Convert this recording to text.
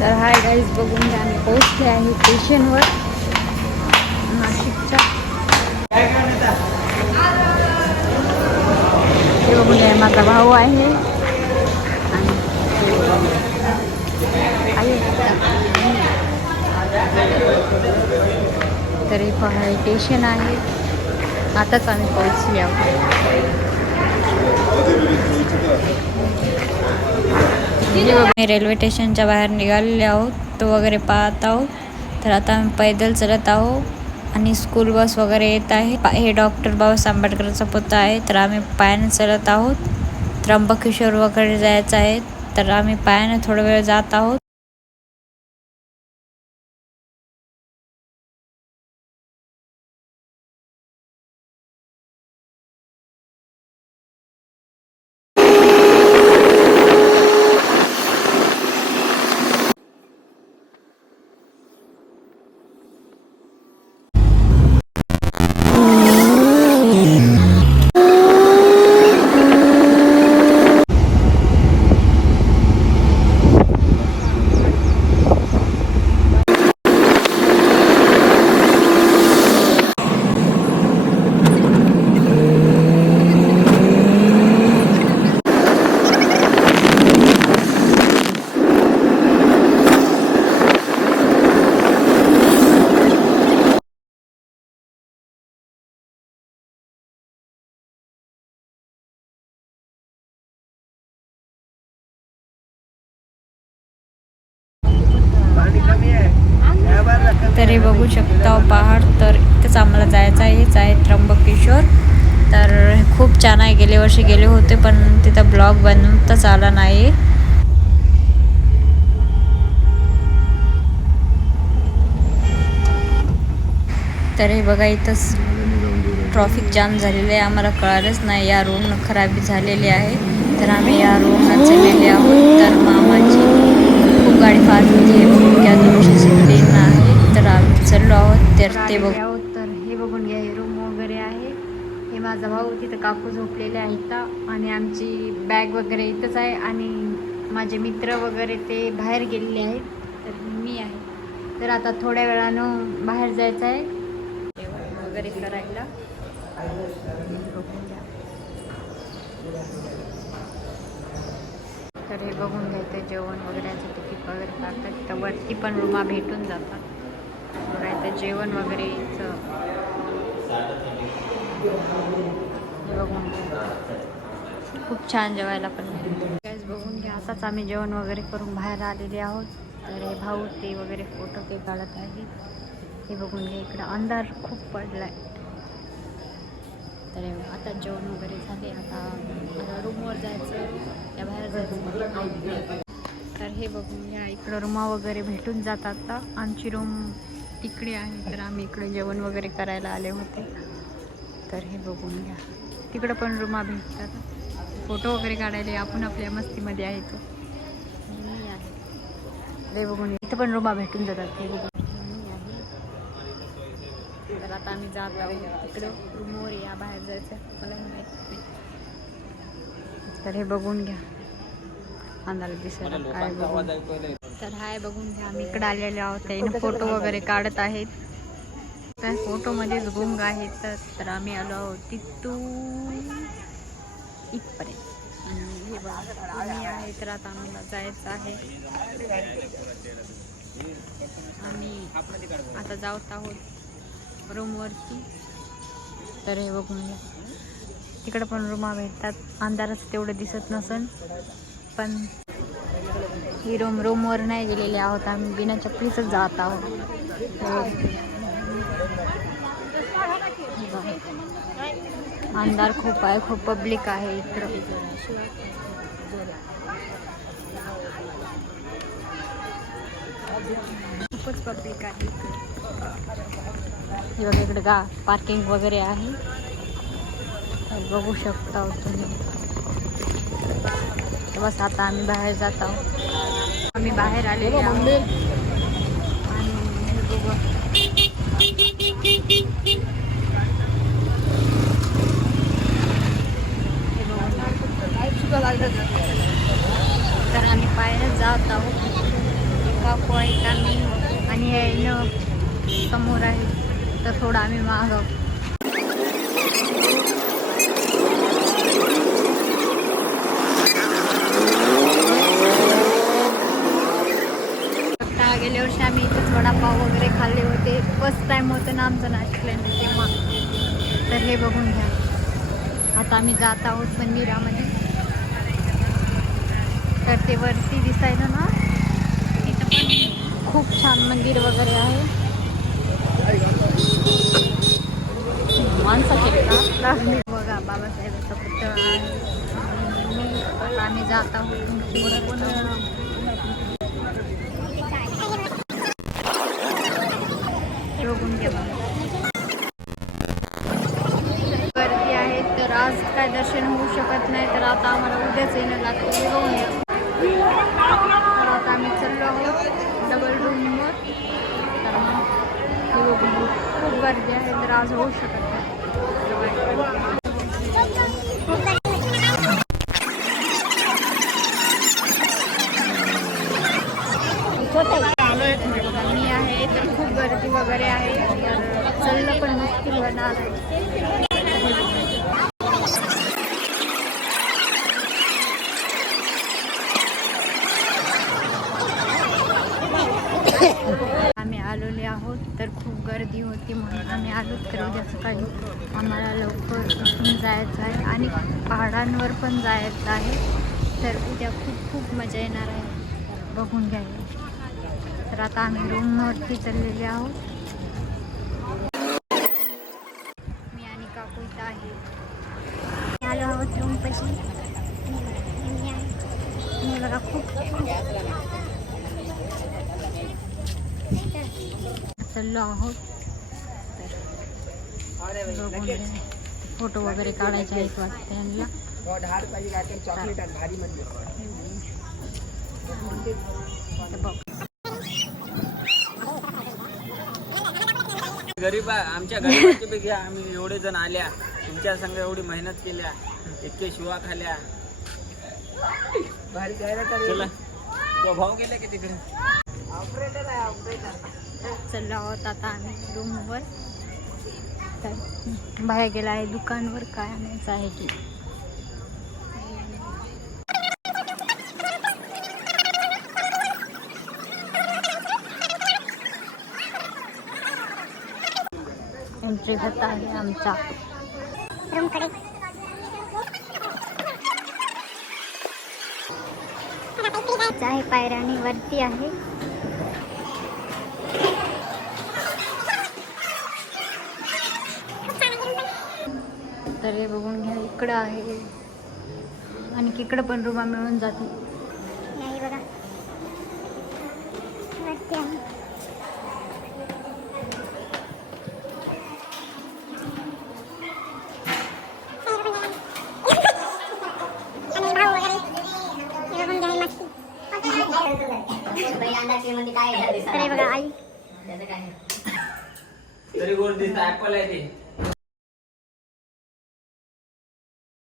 तर hi guys, बघून घ्या आम्ही पोहोचले आहे स्टेशनवर नाशिकच्या. हे बघून घ्या, माझा भाऊ आहे आणि तर हे पहा स्टेशन आहे. आताच आम्ही पोहोचले आहोत. आम्ही रेल्वे स्टेशनच्या बाहेर निघालेले आहोत, तो वगैरे पाहत आहोत. तर आता आम्ही पैदल चलत आहोत आणि स्कूल बस वगैरे येत आहे. हे डॉक्टर बाबासाहेब आंबेडकरांचा पुतळा आहे. तर आम्ही पायाने चलत आहोत. त्र्यंबकेश्वर वगैरे जायचं आहे, तर आम्ही पायाने थोडा वेळ जात आहोत. तरी बघू शकता पहाड. तर इथंच आम्हाला जायचं आहे. हेच आहे त्र्यंबकेश्वर. तर खूप छान आहे. गेल्या वर्षी गेले होते पण तिथं ब्लॉग बनवताच आला नाही. तर हे बघा, इथंच ट्रॉफिक जाम झालेलं आहे. आम्हाला कळालंच नाही, या रोड खराबी झालेली आहे. तर आम्ही या रोडनं चाललेले आहोत. तर मामाची खूप गाडी फास्ट होती. हे बघून घ्या, 203 आहे. तर आम्ही चाललो आहोत. तर ते बघू. तर हे बघून घ्या, हे रूम वगैरे आहे. हे माझा भाऊ, तिथं काकू झोपलेले आहेत आणि आमची बॅग वगैरे इथंच आहे. आणि माझे मित्र वगैरे ते बाहेर गेलेले आहेत. तर मी आहे. तर आता थोड्या वेळानं बाहेर जायचं आहे जेवण वगैरे करायला. तर हे बघून घ्यायचं, जेवण वगैरेचं तिकीट वगैरे काढतात. तर वरती पण रूमा भेटून जातात. बघायचं जेवण वगैरेचं बघून खूप छान जेवायला पण गॅस बघून घ्या. आताच आम्ही जेवण वगैरे करून बाहेर आलेले आहोत. तर हे भाऊ ते वगैरे फोटो ते काढत आहे. हे बघून घ्या, इकडं अंधार खूप पडलाय. तर आता जेवण वगैरे झाले. आता रूमवर जायचं, त्या बाहेर जायचं. तर हे बघून घ्या, इकडं रूमा वगैरे भेटून जातात. आता आमची रूम तिकडे आहे. तर आम्ही इकडे जेवण वगैरे करायला आले होते. तर हे बघून घ्या, तिकडं पण रूमा भेटतात. फोटो वगैरे काढायला आपण आपल्या मस्तीमध्ये आहे. तो मी आहे. हे बघून इथं पण रूमा भेटून जातात. हे बघून मी आहे. तर आता आम्ही जात आहोत तिकडं रूमवर. या बाहेर जायचं मला माहिती नाही. तर हे बघून घ्या, अंधार दिसायला काय बघून. तर हाय बघून घ्या, आम्ही इकडे आलेले आहोत. फोटो वगैरे काढत आहेत. तर फोटोमध्येच गुंग आहेत. तर आम्ही आलो आहोत तिथून इथपर्यंत. आणि हे बघा मी आहे. तर आता आम्हाला जायचं आहे. आम्ही आता जात आहोत रूमवरती. तर हे बघून घ्या, तिकडं पण रूमा भेटतात. अंधारच तेवढं दिसत नसन, पण ही रूमवर नाही गेलेले आहोत. आम्ही बिना चपलीच जात आहोत. अंधार खूप आहे, खूप पब्लिक आहे इकडं. खूपच पब्लिक आहे इकडे. हे बघा, इकडे पार्किंग वगैरे आहे. बघू शकता तुम्ही. बस आता आम्ही बाहेर जात आहोत. आम्ही बाहेर आलेले आहोत. आणि हे बघू, तर आम्ही पायऱ्या जात आहोत. काकू आहेत आम्ही आणि हे समोर आहे तर थोडं आम्ही मागं. गेल्या वर्षी आम्ही इथेच वडापाव वगैरे खाल्ले होते. फर्स्ट टाइम होतं ना आमचं नाशिकला तेव्हा. तर हे बघून घ्या. आता आम्ही जात आहोत मंदिरामध्ये. तर ते वरती दिसायला ना इथं पण खूप छान मंदिर वगैरे आहे. माणसाचे बघा बाबासाहेबांचा पुतळा आहे. आता आम्ही जात आहोत. बघून घ्या. गर्दी आहे तर आज काय दर्शन होऊ शकत नाही. तर आता आम्हाला उद्याच येणं लागतं. बघून घ्या. तर आता आम्ही चाललो आहोत डबल रूमवर. तर मग खूप गर्दी आहे तर आज होऊ शकत नाही. मी आहे तर खूप गर्दी वगैरे आहे. तर चाललं पण मुश्किल होणार आहे. आम्ही आलेले आहोत तर खूप गर्दी होती म्हणून आम्ही आलो. तर उद्या सकाळी आम्हाला लवकर उठून जायचं आहे आणि पहाडांवर पण जायचं आहे. तर उद्या खूप खूप मजा येणार आहे. बघून घ्यायला. तर आता आम्ही रूमवरती चाललेले आहोत. मी आणि काकू इथं आहे. आलो आहोत रूमपाशी. बघा खूप चाललो आहोत. फोटो वगैरे काढायचे आहेत वाटते यांना. गरीब आमच्या गरीबाची बी घ्या. आम्ही एवढे जण आल्या तुमच्या संग एवढी मेहनत केल्या इतके शिवा खाल्या. चला तो भाऊ गेले की तिकडे. चाललो आहोत आता आम्ही रूमवर. तर बाहेर गेला आहे दुकानवर काय आणायचं आहे की. एंट्री होत आहे आमच्या रूमकडे. आहे पायऱ्याने वरती आहे. तर हे बघून घ्या. इकडं आहे आणि इकडं पण रूमा मिळून जाते. बघा वरती आहे. तरी गोड दिसत ऍपल आहे ते.